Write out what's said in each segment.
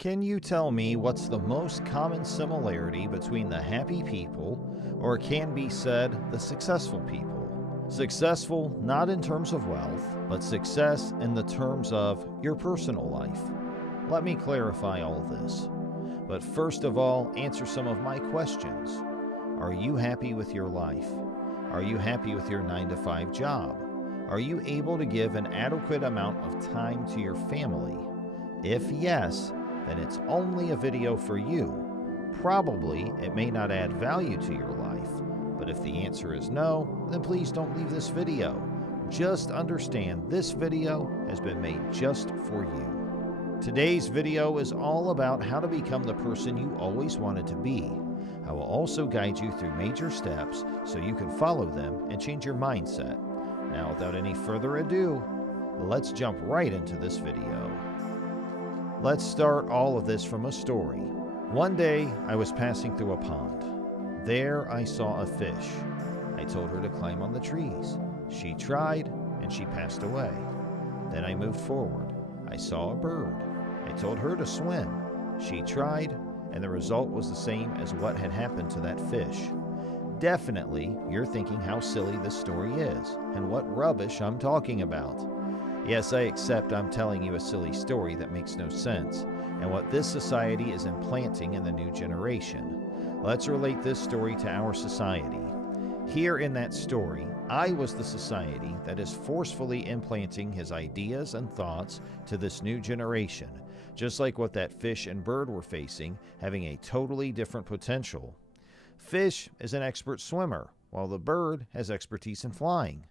Can you tell me what's the most common similarity between the happy people, or can be said the successful people? Successful not in terms of wealth, but success in the terms of your personal life. Let me clarify all this. But first of all, answer some of my questions. Are you happy with your life? Are you happy with your 9-to-5 job? Are you able to give an adequate amount of time to your family? If yes, then it's only a video for you. Probably it may not add value to your life, but if the answer is no, then please don't leave this video. Just understand this video has been made just for you. Today's video is all about how to become the person you always wanted to be. I will also guide you through major steps so you can follow them and change your mindset. Now, without any further ado, let's jump right into this video. Let's start all of this from a story. One day, I was passing through a pond. There, I saw a fish. I told her to climb on the trees. She tried, and she passed away. Then I moved forward. I saw a bird. I told her to swim. She tried, and the result was the same as what had happened to that fish. Definitely, you're thinking how silly this story is, and what rubbish I'm talking about. Yes, I accept I'm telling you a silly story that makes no sense, and what this society is implanting in the new generation. Let's relate this story to our society. Here in that story, I was the society that is forcefully implanting his ideas and thoughts to this new generation, just like what that fish and bird were facing, having a totally different potential. Fish is an expert swimmer, while the bird has expertise in flying.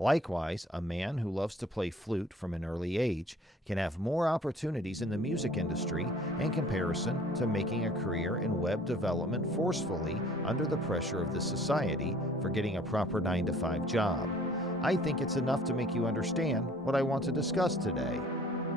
Likewise, a man who loves to play flute from an early age can have more opportunities in the music industry in comparison to making a career in web development forcefully under the pressure of the society for getting a proper 9-to-5 job. I think it's enough to make you understand what I want to discuss today.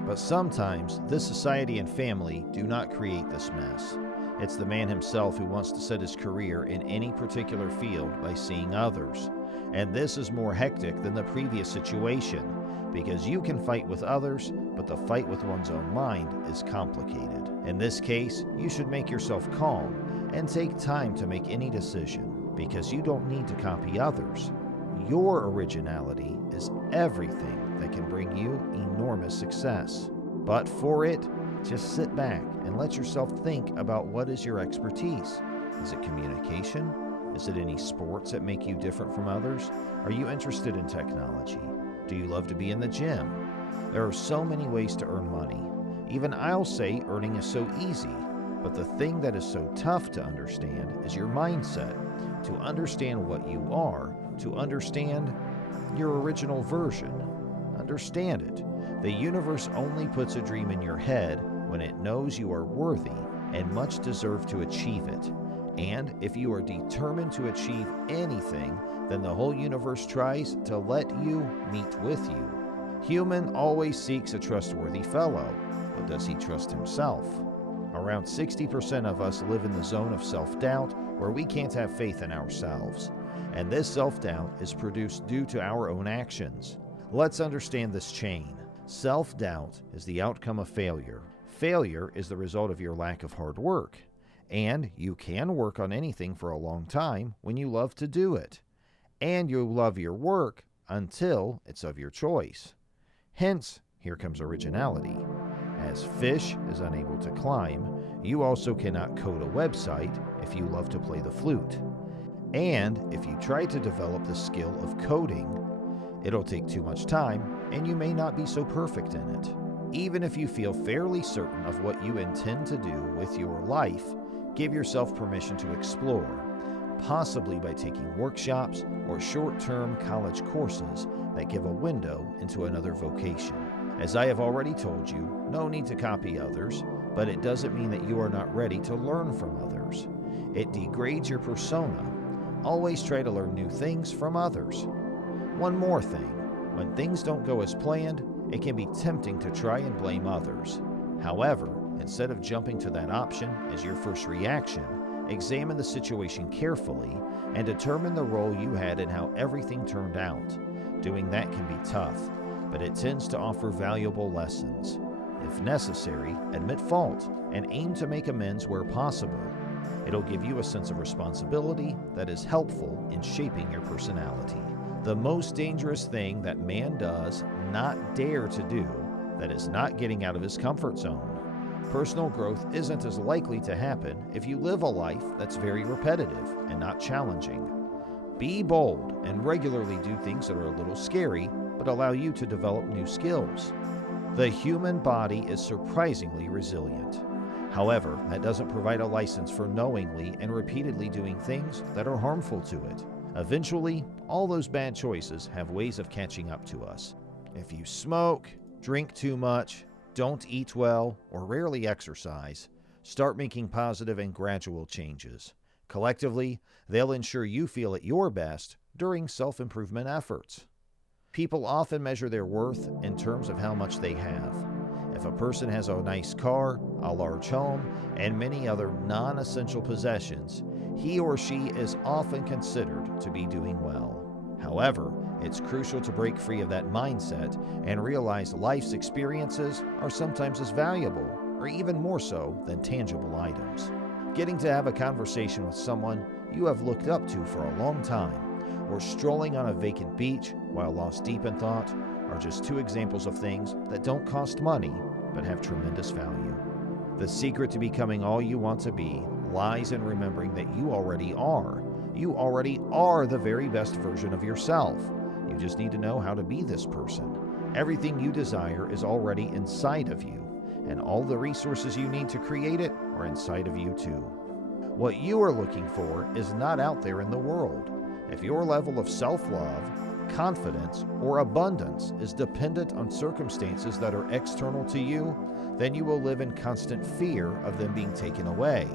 But sometimes this society and family do not create this mess. It's the man himself who wants to set his career in any particular field by seeing others. And this is more hectic than the previous situation, because you can fight with others, but the fight with one's own mind is complicated. In this case, you should make yourself calm and take time to make any decision, because you don't need to copy others. Your originality is everything that can bring you enormous success. But for it, just sit back and let yourself think about what is your expertise. Is it communication? Is it any sports that make you different from others? Are you interested in technology? Do you love to be in the gym? There are so many ways to earn money. Even I'll say earning is so easy, but the thing that is so tough to understand is your mindset. To understand what you are, to understand your original version. Understand it. The universe only puts a dream in your head when it knows you are worthy and much deserve to achieve it. And if you are determined to achieve anything, then the whole universe tries to let you meet with you. Human always seeks a trustworthy fellow, but does he trust himself? Around 60% of us live in the zone of self-doubt where we can't have faith in ourselves. And this self-doubt is produced due to our own actions. Let's understand this chain. Self-doubt is the outcome of failure. Failure is the result of your lack of hard work. And you can work on anything for a long time when you love to do it. And you love your work until it's of your choice. Hence, here comes originality. As fish is unable to climb, you also cannot code a website if you love to play the flute. And if you try to develop the skill of coding, it'll take too much time and you may not be so perfect in it. Even if you feel fairly certain of what you intend to do with your life, give yourself permission to explore, possibly by taking workshops or short-term college courses that give a window into another vocation. As I have already told you, no need to copy others, but it doesn't mean that you are not ready to learn from others. It degrades your persona. Always try to learn new things from others. One more thing, when things don't go as planned, it can be tempting to try and blame others. However, instead of jumping to that option as your first reaction, examine the situation carefully and determine the role you had in how everything turned out. Doing that can be tough, but it tends to offer valuable lessons. If necessary, admit fault and aim to make amends where possible. It'll give you a sense of responsibility that is helpful in shaping your personality. The most dangerous thing that man does not dare to do, that is not getting out of his comfort zone. Personal growth isn't as likely to happen if you live a life that's very repetitive and not challenging. Be bold and regularly do things that are a little scary, but allow you to develop new skills. The human body is surprisingly resilient. However, that doesn't provide a license for knowingly and repeatedly doing things that are harmful to it. Eventually, all those bad choices have ways of catching up to us. If you smoke, drink too much, don't eat well, or rarely exercise, start making positive and gradual changes. Collectively, they'll ensure you feel at your best during self-improvement efforts. People often measure their worth in terms of how much they have. If a person has a nice car, a large home, and many other non-essential possessions, he or she is often considered to be doing well. However, it's crucial to break free of that mindset and realize life's experiences are sometimes as valuable, or even more so, than tangible items. Getting to have a conversation with someone you have looked up to for a long time, or strolling on a vacant beach while lost deep in thought, are just two examples of things that don't cost money but have tremendous value. The secret to becoming all you want to be lies in remembering that you already are. You already are the very best version of yourself. You just need to know how to be this person. Everything you desire is already inside of you, and all the resources you need to create it are inside of you too. What you are looking for is not out there in the world. If your level of self-love, confidence, or abundance is dependent on circumstances that are external to you, then you will live in constant fear of them being taken away.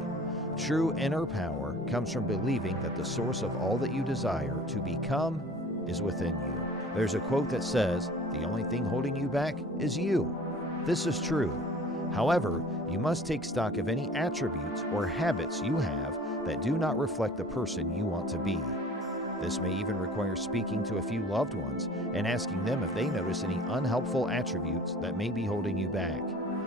True inner power comes from believing that the source of all that you desire to become is within you. There's a quote that says, "The only thing holding you back is you." This is true. However, you must take stock of any attributes or habits you have that do not reflect the person you want to be. This may even require speaking to a few loved ones and asking them if they notice any unhelpful attributes that may be holding you back.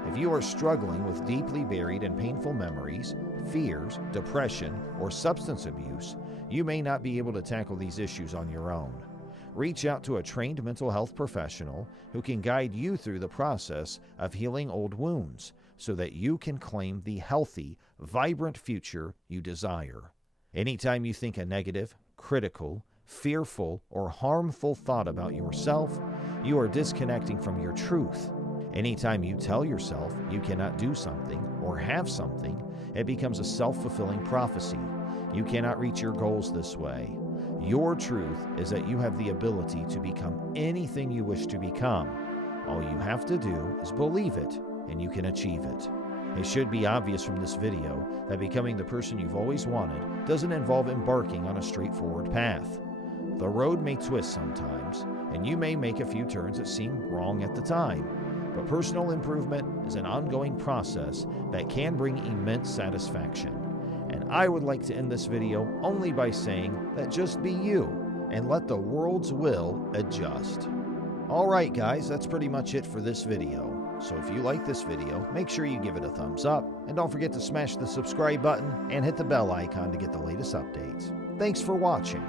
If you are struggling with deeply buried and painful memories, fears, depression, or substance abuse, you may not be able to tackle these issues on your own. Reach out to a trained mental health professional who can guide you through the process of healing old wounds so that you can claim the healthy, vibrant future you desire. Anytime you think a negative, critical, fearful, or harmful thought about yourself, you are disconnecting from your truth. Anytime you tell yourself you cannot do something or have something, it becomes a self-fulfilling prophecy. You cannot reach your goals this way. Your truth is that you have the ability to become anything you wish to become. All you have to do is believe it, and you can achieve it. It should be obvious from this video that becoming the person you've always wanted doesn't involve embarking on a straightforward path. The road may twist sometimes, and you may make a few turns that seem wrong at the time. But personal improvement is an ongoing process that can bring immense satisfaction. And I would like to end this video only by saying that just be you and let the world's will adjust. Alright guys, that's pretty much it for this video. So if you like this video, make sure you give it a thumbs up, and don't forget to smash the subscribe button and hit the bell icon to get the latest updates. Thanks for watching.